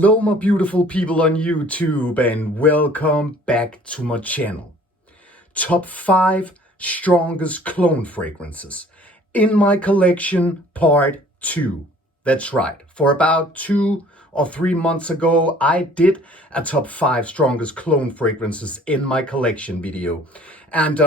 Hello my beautiful people on YouTube and welcome back to my channel. Top 5 strongest cologne fragrances in my collection part 2. That's right, for about 2 or 3 months ago I did a top 5 strongest cologne fragrances in my collection video. And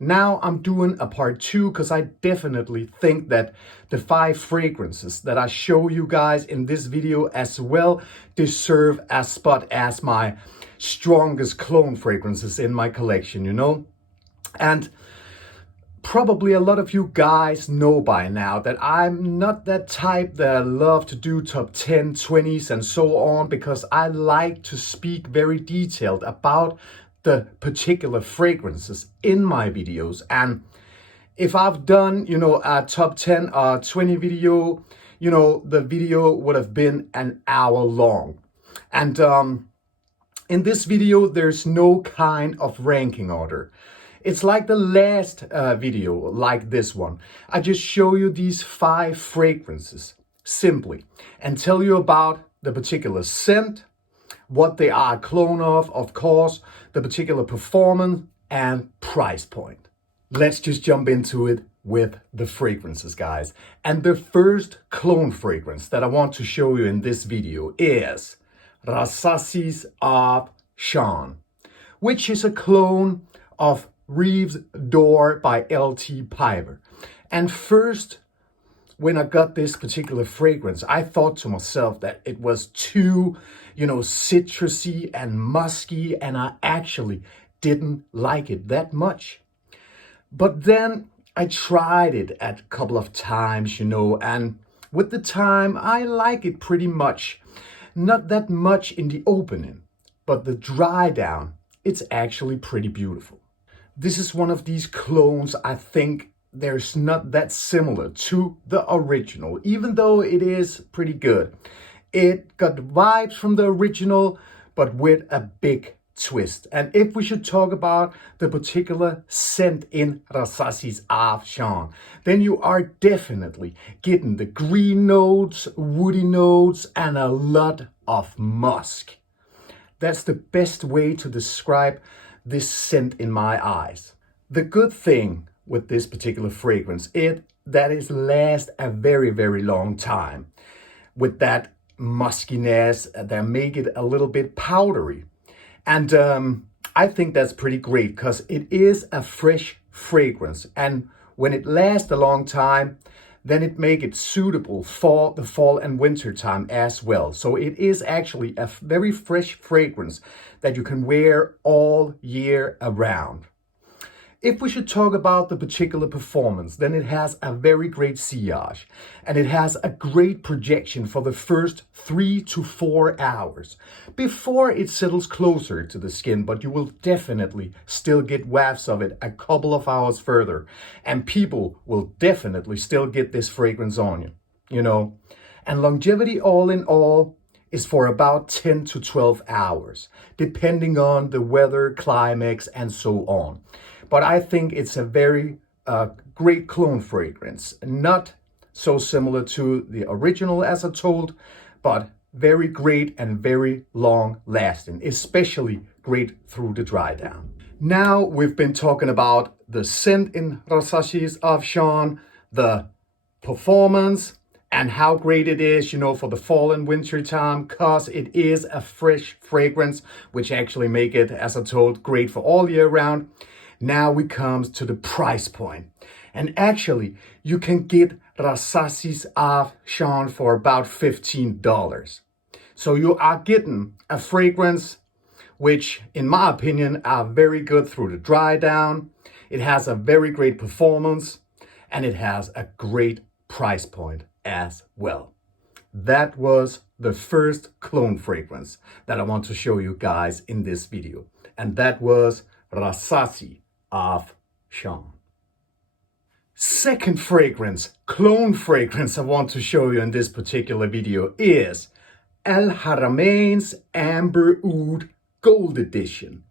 now I'm doing a part 2 because I definitely think that the 5 fragrances that I show you guys in this video as well deserve a spot as my strongest cologne fragrances in my collection, you know? And probably a lot of you guys know by now that I'm not that type that love to do top 10, 20s and so on, because I like to speak very detailed about the particular fragrances in my videos. And if I've done, a top 10 or 20 video, the video would have been an hour long. And in this video, there's no kind of ranking order. It's like the last video, like this one. I just show you these 5 fragrances simply and tell you about the particular scent, what they are a clone of course, the particular performance and price point. Let's just jump into it with the fragrances, guys. And the first clone fragrance that I want to show you in this video is Rasasi Afshan, which is a clone of Reeves Door by L.T. Piper. And first, when I got this particular fragrance, I thought to myself that it was too, citrusy and musky, and I actually didn't like it that much. But then I tried it a couple of times, and with the time, I like it pretty much. Not that much in the opening, but the dry down, it's actually pretty beautiful. This is one of these clones I think there's not that similar to the original, even though it is pretty good. It got vibes from the original, but with a big twist. And if we should talk about the particular scent in Rasasi Afshan, then you are definitely getting the green notes, woody notes, and a lot of musk. That's the best way to describe this scent in my eyes. The good thing with this particular fragrance is that it lasts a very, very long time. With that muskiness, that make it a little bit powdery. And I think that's pretty great because it is a fresh fragrance. And when it lasts a long time, then it make it suitable for the fall and winter time as well. So it is actually a very fresh fragrance that you can wear all year around. If we should talk about the particular performance, then it has a very great sillage and it has a great projection for the first 3 to 4 hours before it settles closer to the skin, but you will definitely still get wafts of it a couple of hours further, and people will definitely still get this fragrance on you, And longevity all in all is for about 10 to 12 hours, depending on the weather, climax, and so on. But I think it's a very great clone fragrance. Not so similar to the original as I told, but very great and very long lasting, especially great through the dry down. Now we've been talking about the scent in Rasasi Afshan, the performance, and how great it is, for the fall and winter time, because it is a fresh fragrance, which actually make it, as I told, great for all year round. Now we come to the price point. And actually, you can get Rasasi Afshan for about $15. So you are getting a fragrance which, in my opinion, are very good through the dry down. It has a very great performance and it has a great price point as well. That was the first clone fragrance that I want to show you guys in this video. And that was Rasasi Afshan. Second fragrance, clone fragrance I want to show you in this particular video is Haramain's Amber Oud Gold Edition,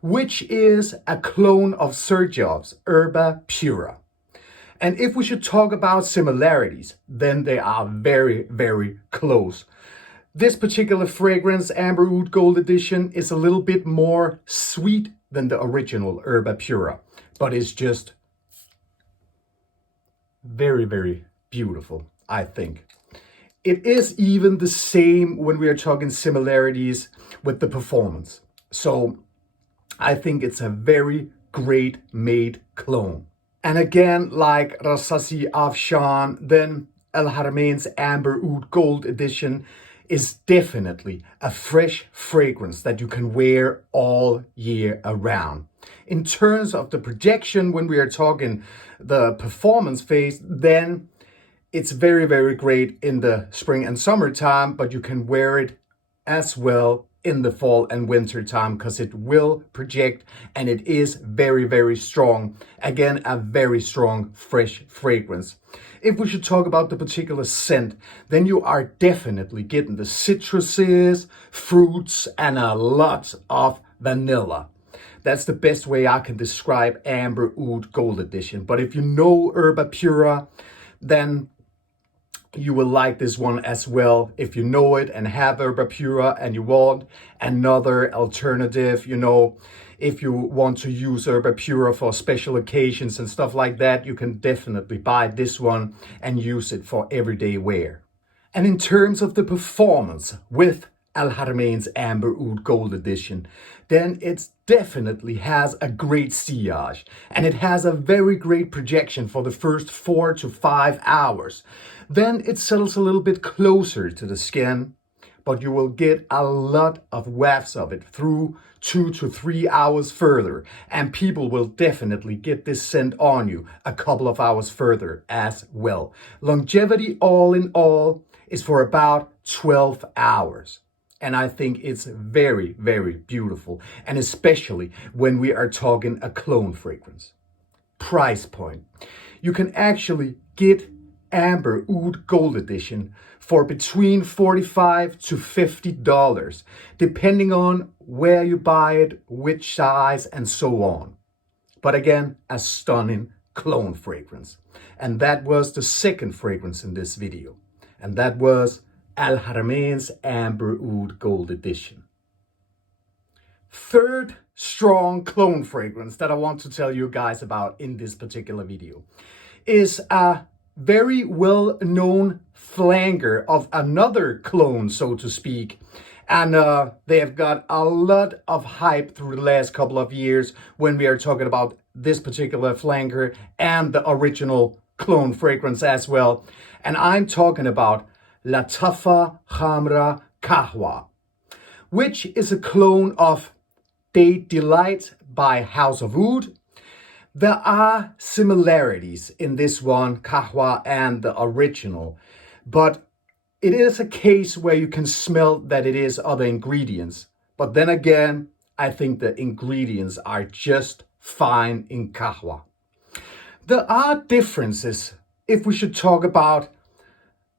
which is a clone of Serjov's Herba Pura. And if we should talk about similarities, then they are very, very close. This particular fragrance, Amber Oud Gold Edition, is a little bit more sweet than the original Herba Pura, but it's just very, very beautiful, I think. It is even the same when we are talking similarities with the performance. So I think it's a very great made clone. And again, like Rasasi Afshan, then El Haramain's Amber Oud Gold Edition is definitely a fresh fragrance that you can wear all year around. In terms of the projection, when we are talking the performance phase, then it's very, very great in the spring and summertime, but you can wear it as well in the fall and winter time because it will project and it is very, very strong. Again, a very strong, fresh fragrance. If we should talk about the particular scent, then you are definitely getting the citruses, fruits, and a lot of vanilla. That's the best way I can describe Amber Oud Gold Edition. But if you know Herba Pura, then you will like this one as well. If you know it and have Herba Pura and you want another alternative, if you want to use Herba Pura for special occasions and stuff like that, you can definitely buy this one and use it for everyday wear. And in terms of the performance with Al Haramain's Amber Oud Gold Edition, then it definitely has a great sillage and it has a very great projection for the first 4 to 5 hours. Then it settles a little bit closer to the skin, but you will get a lot of wafts of it through 2 to 3 hours further, and people will definitely get this scent on you a couple of hours further as well. Longevity all in all is for about 12 hours. And I think it's very, very beautiful. And especially when we are talking a clone fragrance. Price point. You can actually get Amber Oud Gold Edition for between $45 to $50, depending on where you buy it, which size, and so on. But again, a stunning clone fragrance. And that was the second fragrance in this video. And that was Al Haramain's Amber Oud Gold Edition. Third strong clone fragrance that I want to tell you guys about in this particular video is a very well-known flanker of another clone, so to speak. And they have got a lot of hype through the last couple of years when we are talking about this particular flanker and the original clone fragrance as well. And I'm talking about Lattafa, Khamrah, Qahwa, which is a clone of Date Delight by House of Oud. There are similarities in this one, Qahwa and the original, but it is a case where you can smell that it is other ingredients. But then again, I think the ingredients are just fine in Qahwa. There are differences if we should talk about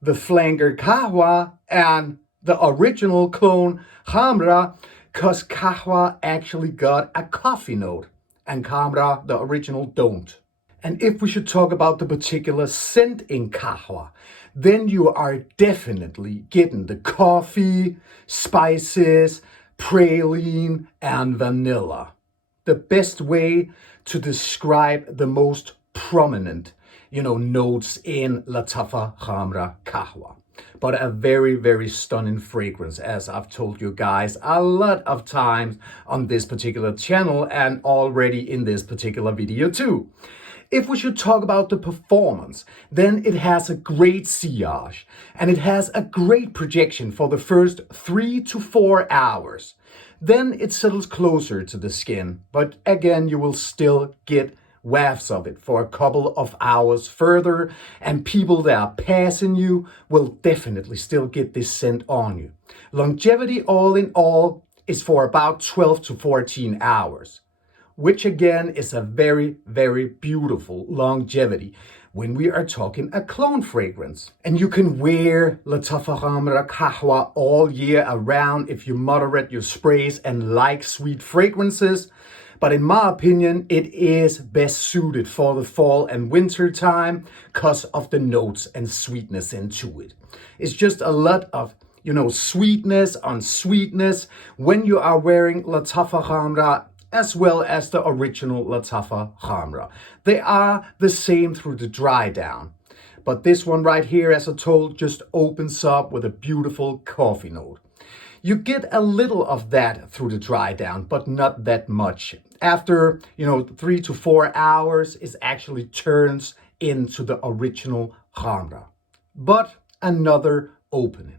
the flanker Qahwa and the original clone Khamrah, because Qahwa actually got a coffee note and Khamrah, the original, don't. And if we should talk about the particular scent in Qahwa, then you are definitely getting the coffee, spices, praline, and vanilla. The best way to describe the most prominent notes in Lattafa, Khamrah, Qahwa. But a very, very stunning fragrance, as I've told you guys a lot of times on this particular channel and already in this particular video too. If we should talk about the performance, then it has a great sillage and it has a great projection for the first 3 to 4 hours. Then it settles closer to the skin, but again, you will still get wafts of it for a couple of hours further, and people that are passing you will definitely still get this scent on you. Longevity all in all is for about 12 to 14 hours, which again is a very, very beautiful longevity when we are talking a clone fragrance. And you can wear Lattafa, Khamrah, Qahwa all year around if you moderate your sprays and like sweet fragrances. But in my opinion, it is best suited for the fall and winter time because of the notes and sweetness into it. It's just a lot of sweetness on sweetness when you are wearing Lattafa Khamrah as well as the original Lattafa Khamrah. They are the same through the dry down. But this one right here, as I told, just opens up with a beautiful coffee note. You get a little of that through the dry down, but not that much. After, 3 to 4 hours, it actually turns into the original Khamrah. But another opening.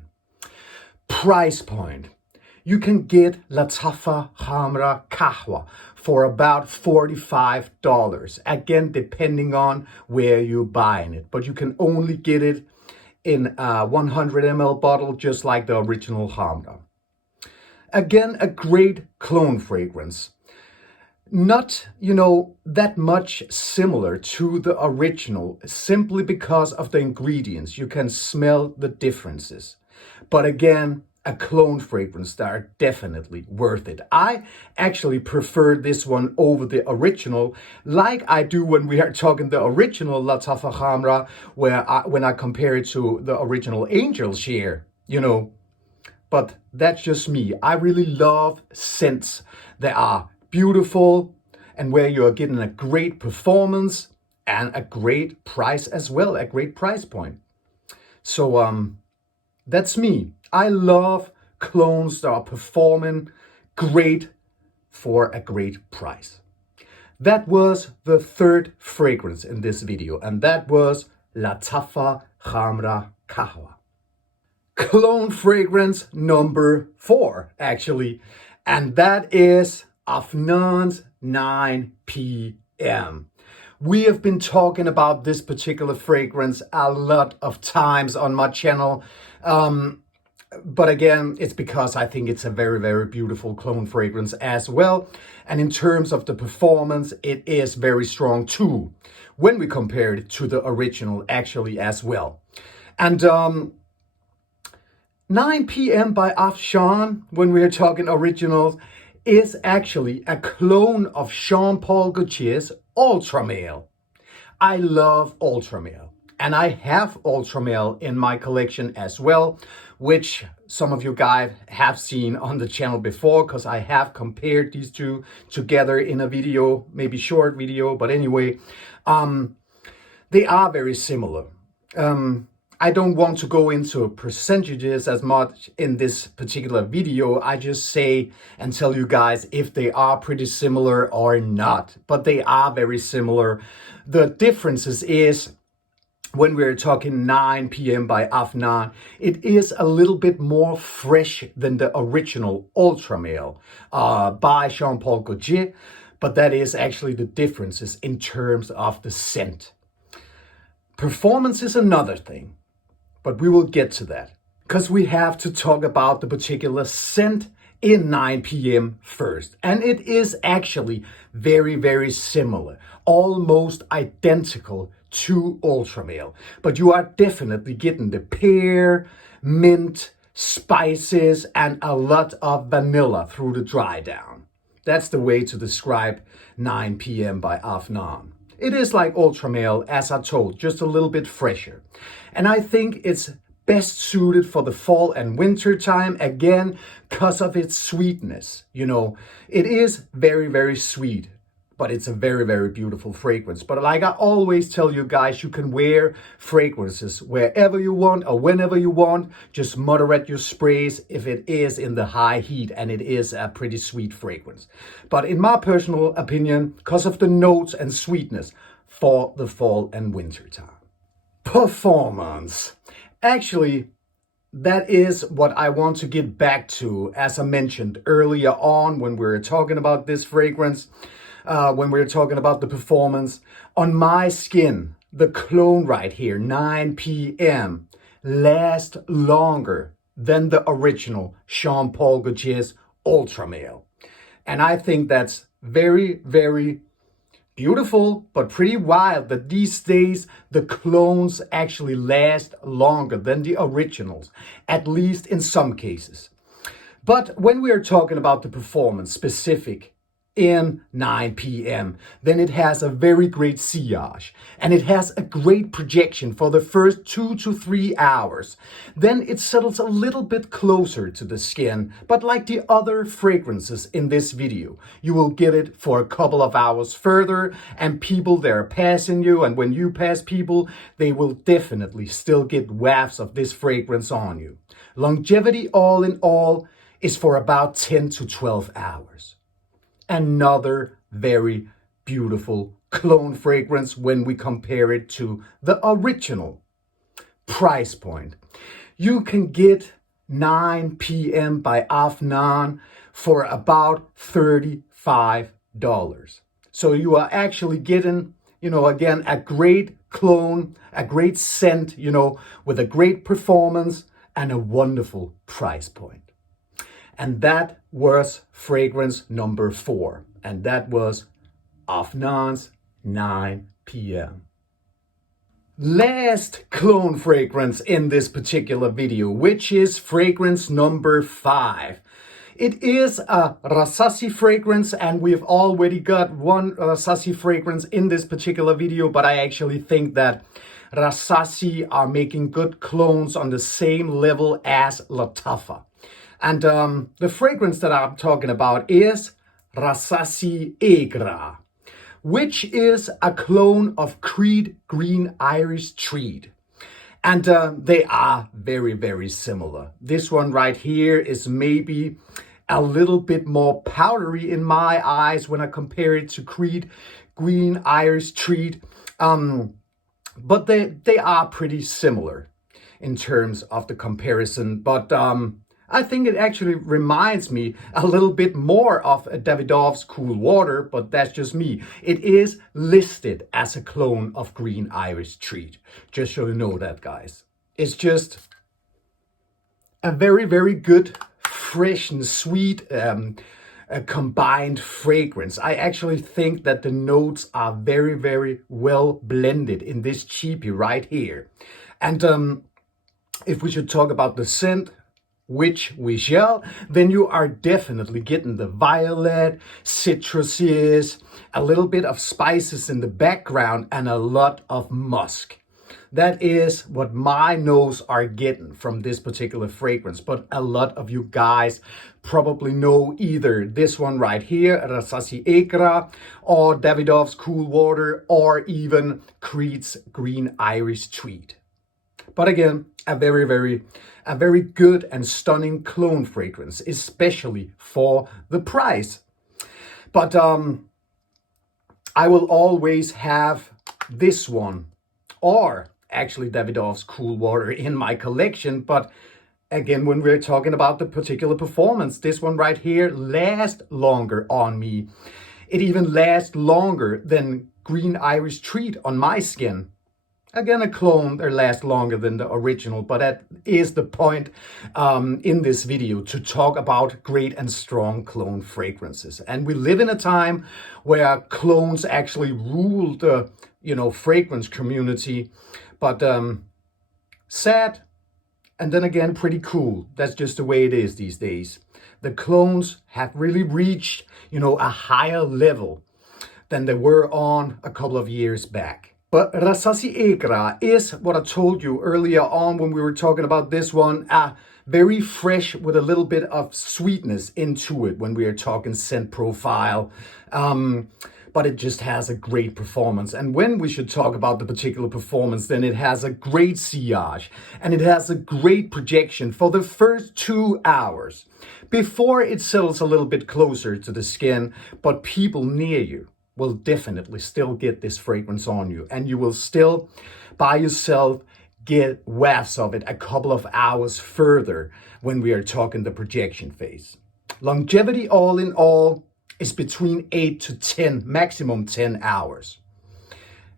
Price point. You can get Lattafa Khamrah Qahwa for about $45. Again, depending on where you're buying it. But you can only get it in a 100 ml bottle, just like the original Khamrah. Again, a great clone fragrance. Not, that much similar to the original, simply because of the ingredients. You can smell the differences. But again, a clone fragrance that are definitely worth it. I actually prefer this one over the original, like I do when we are talking the original Lattafa Khamrah, when I compare it to the original Angel Share, But that's just me. I really love scents that are beautiful and where you're getting a great performance and a great price as well, a great price point. So that's me. I love clones that are performing great for a great price. That was the third fragrance in this video, and that was Lattafa Khamrah Qahwa. Clone fragrance number 4, actually, and that is Afnan's 9 p.m. We have been talking about this particular fragrance a lot of times on my channel. But again, it's because I think it's a very, very beautiful clone fragrance as well. And in terms of the performance, it is very strong too, when we compare it to the original actually as well. And 9 p.m. by Afshan, when we're talking originals, is actually a clone of Jean Paul Gaultier's Ultra Male. I love Ultra Male. And I have Ultra Male in my collection as well, which some of you guys have seen on the channel before, because I have compared these two together in a video, maybe short video, but anyway, they are very similar. I don't want to go into percentages as much in this particular video. I just say and tell you guys if they are pretty similar or not, but they are very similar. The differences is, when we're talking 9 p.m. by Afnan, it is a little bit more fresh than the original Ultra Male by Jean Paul Gaultier, but that is actually the differences in terms of the scent. Performance is another thing, but we will get to that, because we have to talk about the particular scent in 9 p.m. first. And it is actually very, very similar, almost identical to Ultra Male. But you are definitely getting the pear, mint, spices, and a lot of vanilla through the dry down. That's the way to describe 9 p.m. by Afnan. It is like Ultra Male, as I told, just a little bit fresher. And I think it's best suited for the fall and winter time, again, because of its sweetness. It is very, very sweet, but it's a very, very beautiful fragrance. But like I always tell you guys, you can wear fragrances wherever you want or whenever you want. Just moderate your sprays if it is in the high heat and it is a pretty sweet fragrance. But in my personal opinion, because of the notes and sweetness for the fall and winter time. Performance. Actually, that is what I want to get back to, as I mentioned earlier on when we were talking about this fragrance, when we were talking about the performance. On my skin, the clone right here, 9 p.m., lasts longer than the original Jean Paul Gaultier's Ultra Male. And I think that's very, very beautiful, but pretty wild that these days the clones actually last longer than the originals, at least in some cases. But when we are talking about the performance specific in 9 p.m. Then it has a very great sillage and it has a great projection for the first 2 to 3 hours. Then it settles a little bit closer to the skin, but like the other fragrances in this video, you will get it for a couple of hours further, and people they're passing you, and when you pass people, they will definitely still get wafts of this fragrance on you. Longevity all in all is for about 10 to 12 hours. Another very beautiful cologne fragrance when we compare it to the original. Price point. You can get 9 p.m. by Afnan for about $35. So you are actually getting, again, a great cologne, a great scent, with a great performance and a wonderful price point. And that was fragrance number 4. And that was Afnan's 9 p.m. Last cologne fragrance in this particular video, which is fragrance number 5. It is a Rasasi fragrance, and we've already got one Rasasi fragrance in this particular video, but I actually think that Rasasi are making good clones on the same level as Lattafa. And the fragrance that I'm talking about is Rasasi Egra, which is a clone of Creed Green Iris Treat. And they are very, very similar. This one right here is maybe a little bit more powdery in my eyes when I compare it to Creed Green Iris Treat. But they are pretty similar in terms of the comparison. But I think it actually reminds me a little bit more of Davidoff's Cool Water, but that's just me. It is listed as a clone of Green Iris Treat, just so you know that, guys. It's just a very, very good, fresh and sweet combined fragrance. I actually think that the notes are very, very well blended in this cheapie right here. And if we should talk about the scent, which we shall, then you are definitely getting the violet, citruses, a little bit of spices in the background, and a lot of musk. That is what my nose are getting from this particular fragrance. But a lot of you guys probably know either this one right here, Rasasi Egra, or Davidoff's Cool Water, or even Creed's Green Iris Treat. But again, a very good and stunning cologne fragrance, especially for the price. But I will always have this one, or actually Davidoff's Cool Water, in my collection. But again, when we're talking about the particular performance, this one right here lasts longer on me. It even lasts longer than Green Iris Treat on my skin. Again, a clone, they last longer than the original, but that is the point in this video, to talk about great and strong clone fragrances. And we live in a time where clones actually rule the, fragrance community. But sad, and then again, pretty cool. That's just the way it is these days. The clones have really reached, a higher level than they were on a couple of years back. But Rasasi Egra is what I told you earlier on when we were talking about this one, very fresh with a little bit of sweetness into it when we are talking scent profile. But it just has a great performance. And when we should talk about the particular performance, then it has a great sillage and it has a great projection for the first 2 hours before it settles a little bit closer to the skin, but people near you will definitely still get this fragrance on you, and you will still by yourself get wafts of it a couple of hours further when we are talking the projection phase. Longevity all in all is between 8 to 10, maximum 10 hours.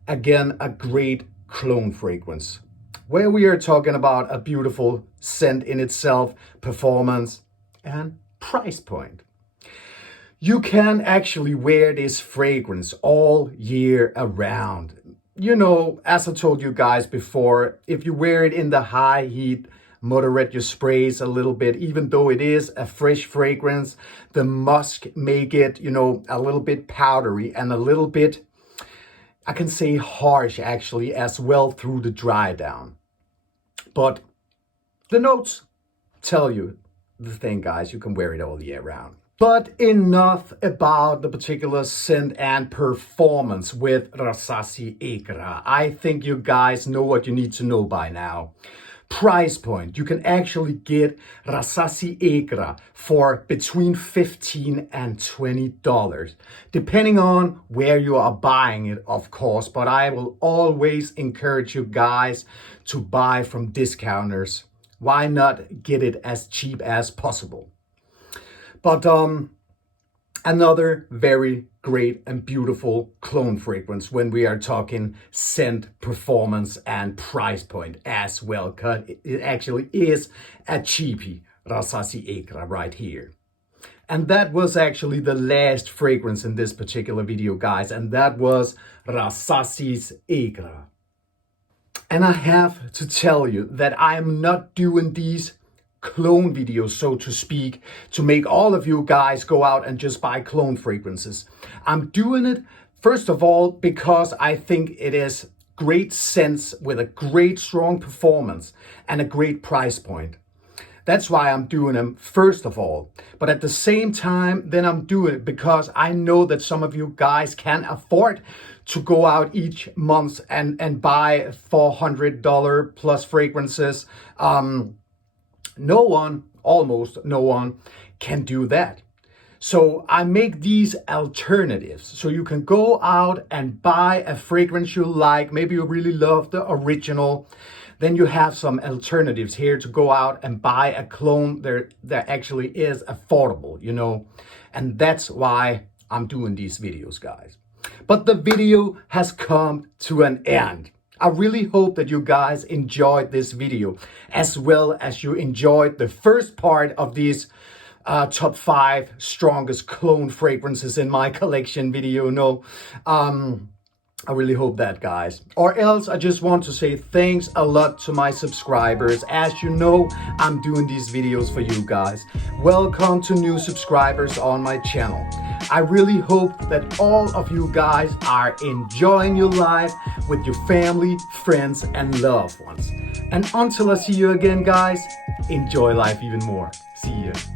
Again, a great cologne fragrance where we are talking about a beautiful scent in itself, performance, and price point. You can actually wear this fragrance all year around. As I told you guys before, if you wear it in the high heat moderate your sprays a little bit. Even though it is a fresh fragrance, the musk make it, you know, a little bit powdery and a little bit, I can say harsh actually as well through the dry down. But the notes tell you the thing, guys, you can wear it all year round. But enough about the particular scent and performance with Rasasi Egra. I think you guys know what you need to know by now. Price point. You can actually get Rasasi Egra for between $15 and $20, depending on where you are buying it, of course. But I will always encourage you guys to buy from discounters. Why not get it as cheap as possible? But another very great and beautiful cologne fragrance when we are talking scent, performance, and price point as well. Cause it actually is a cheapie, Rasasi Egra right here. And that was actually the last fragrance in this particular video, guys. And that was Rasasi's Egra. And I have to tell you that I am not doing these clone videos, so to speak, to make all of you guys go out and just buy clone fragrances. I'm doing it, first of all, because I think it is great scents with a great strong performance and a great price point. That's why I'm doing them, first of all. But at the same time, then I'm doing it because I know that some of you guys can afford to go out each month and buy $400 plus fragrances. No one, almost no one, can do that. So I make these alternatives. So you can go out and buy a fragrance you like. Maybe you really love the original. Then you have some alternatives here to go out and buy a clone that actually is affordable, you know. And that's why I'm doing these videos, guys. But the video has come to an end. I really hope that you guys enjoyed this video as well as you enjoyed the first part of these top 5 strongest cologne fragrances in my collection video. No, I really hope that, guys. Or else I just want to say thanks a lot to my subscribers. As you know, I'm doing these videos for you guys. Welcome to new subscribers on my channel. I really hope that all of you guys are enjoying your life with your family, friends, and loved ones. And until I see you again, guys, enjoy life even more. See you.